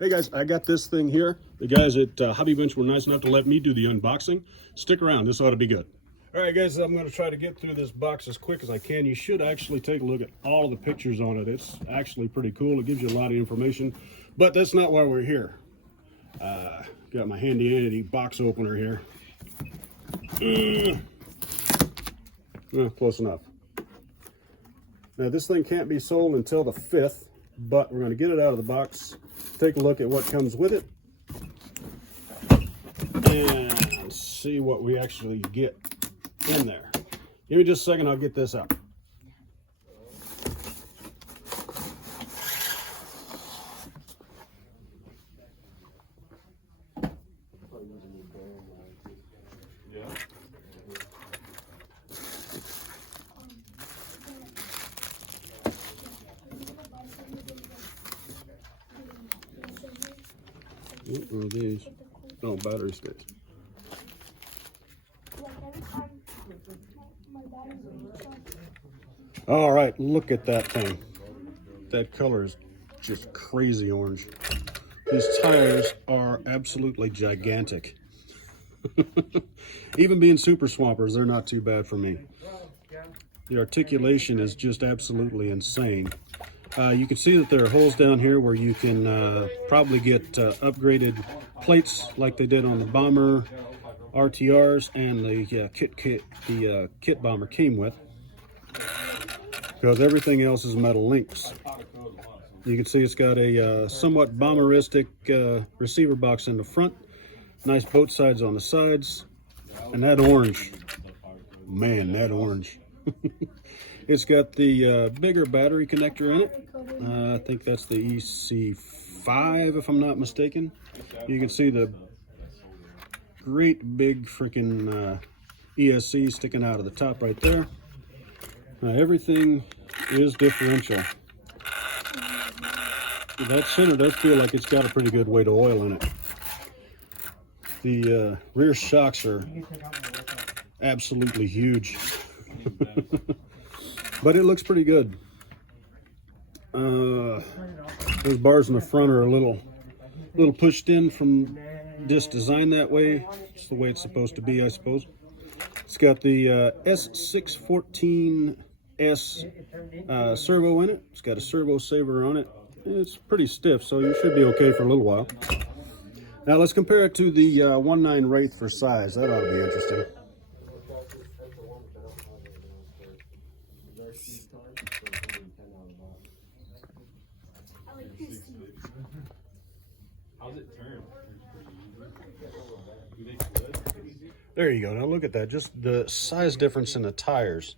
Hey guys, I got this thing here. The guys at Hobby Bench were nice enough to let me do the unboxing. Stick around, this ought to be good. All right guys, I'm going to try to get through this box as quick as I can. You should actually take a look at all of the pictures on it. It's actually pretty cool. It gives you a lot of information, but that's not why we're here. Got my handy box opener here. Close enough. Now this thing can't be sold until the 5th, but we're going to get it out of the box, take a look at what comes with it, and see what we actually get in there. Give me just a second, I'll get this out. What are these? Oh, battery sticks. All right, look at that thing. That color is just crazy orange. These tires are absolutely gigantic. Even being super swampers, they're not too bad for me. The articulation is just absolutely insane. You can see that there are holes down here where you can probably get upgraded plates like they did on the Bomber RTRs and the kit Bomber came with, because everything else is metal links. You can see it's got a somewhat bomberistic receiver box in the front, nice both sides on the sides, and that orange, man, that orange. It's got the bigger battery connector in it. I think that's the EC5 if I'm not mistaken. You can see the great big freaking ESC sticking out of the top right there. Everything is differential. That center does feel like it's got a pretty good weight of oil in it. The rear shocks are absolutely huge. But it looks pretty good. Those bars in the front are a little pushed in from this design that way. It's the way it's supposed to be, I suppose. It's got the S614S servo in it. It's got a servo saver on it. It's pretty stiff, so you should be okay for a little while. Now let's compare it to the 1.9 Ryft for size. That ought to be interesting. There you go. Now look at that. Just the size difference in the tires.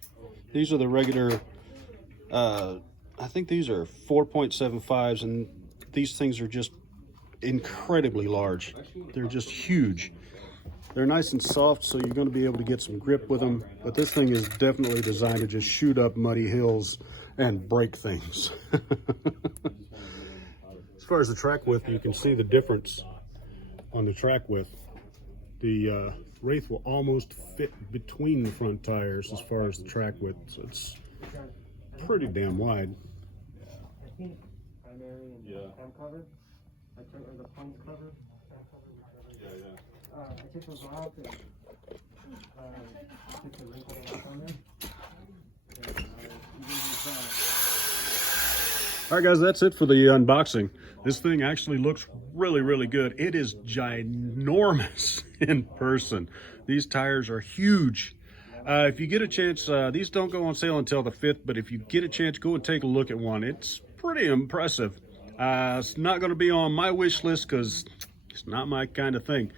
These are the regular, I think these are 4.75s, and these things are just incredibly large. They're just huge. They're nice and soft, so you're going to be able to get some grip with them. But this thing is definitely designed to just shoot up muddy hills and break things. As far as the track width, you can see the difference on the track width. The Ryft will almost fit between the front tires as far as the track width, so it's pretty damn wide. All right guys, that's it for the unboxing. This thing actually looks really good. It is ginormous in person. These tires are huge. If you get a chance, these don't go on sale until the 5th, but if you get a chance, go and take a look at one. It's pretty impressive. It's not going to be on my wish list because it's not my kind of thing.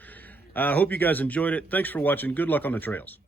I hope you guys enjoyed it. Thanks for watching. Good luck on the trails.